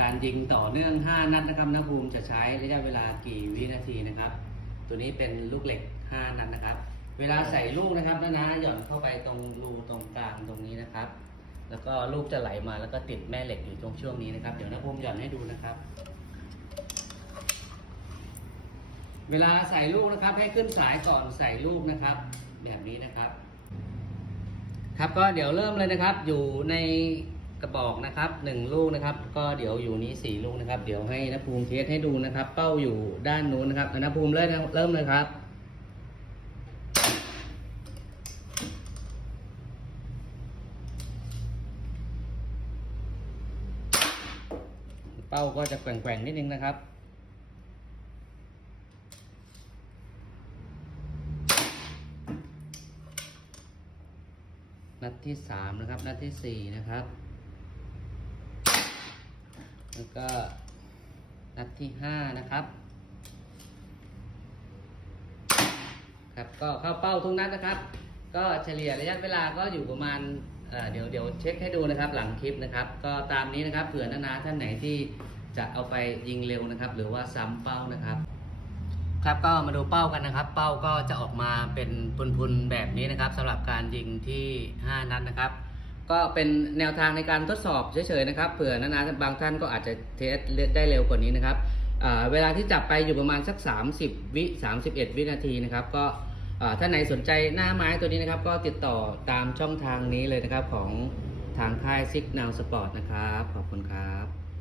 การยิงต่อเนื่อง 5 นัดนะครับนะภูมิจะใช้ระยะเวลากี่วินาทีนะครับ ตัวนี้เป็นลูกเหล็ก 5 นัดนะครับ เวลาใส่ลูกนะครับนะนะหย่อนเข้าไปตรงรูตรงกลางตรงนี้นะครับ แล้วก็ลูกจะไหลมาแล้วก็ติดแม่เหล็กอยู่ตรงช่วงนี้นะครับ เดี๋ยวนะภูมิหย่อนให้ดูนะครับ เวลาใส่ลูกนะครับ ให้ขึ้นสายก่อนใส่ลูกนะครับ แบบนี้นะครับ ครับก็เดี๋ยวเริ่มเลยนะครับ อยู่ใน กระบอกนะครับหนึ่งลูกนะครับ ก็เดี๋ยวอยู่นี้สี่ลูกนะครับ เดี๋ยวให้นภูมิเทสให้ดูนะครับ เป้าอยู่ด้านนู้นนะครับนภูมิเริ่มเริ่มเลยครับเป้าก็จะแกว่งๆนิดนึงนะครับนัดที่สามนะครับ นัดที่สี่นะครับ แล้วก็นัดที่ห้านะครับ ครับก็เข้าเป้าทุกนัดนะครับ ก็เฉลี่ยระยะเวลาก็อยู่ประมาณเอ่อเดี๋ยวเดี๋ยวเช็คให้ดูนะครับหลังคลิปนะครับ ก็ตามนี้นะครับเผื่อนานาท่านไหนที่จะเอาไปยิงเร็วนะครับ หรือว่าซ้ำเป้านะครับ ครับก็มาดูเป้ากันนะครับ เป้าก็จะออกมาเป็นพุนๆแบบนี้นะครับสำหรับการยิงที่ 5 นัดนะครับ ก็เป็นแนวทางในการทดสอบเฉยๆนะครับเผื่อนานาบางท่านก็อาจจะเทสได้เร็วกว่านี้นะครับเวลาที่จับไปอยู่ประมาณสัก 30 วิ 31 วินาทีนะครับ ก็ถ้าไหนสนใจหน้าไม้ตัวนี้นะครับ ก็ติดต่อตามช่องทางนี้เลยนะครับของทางค่ายซิกนาวสปอร์ตนะครับ ขอบคุณครับ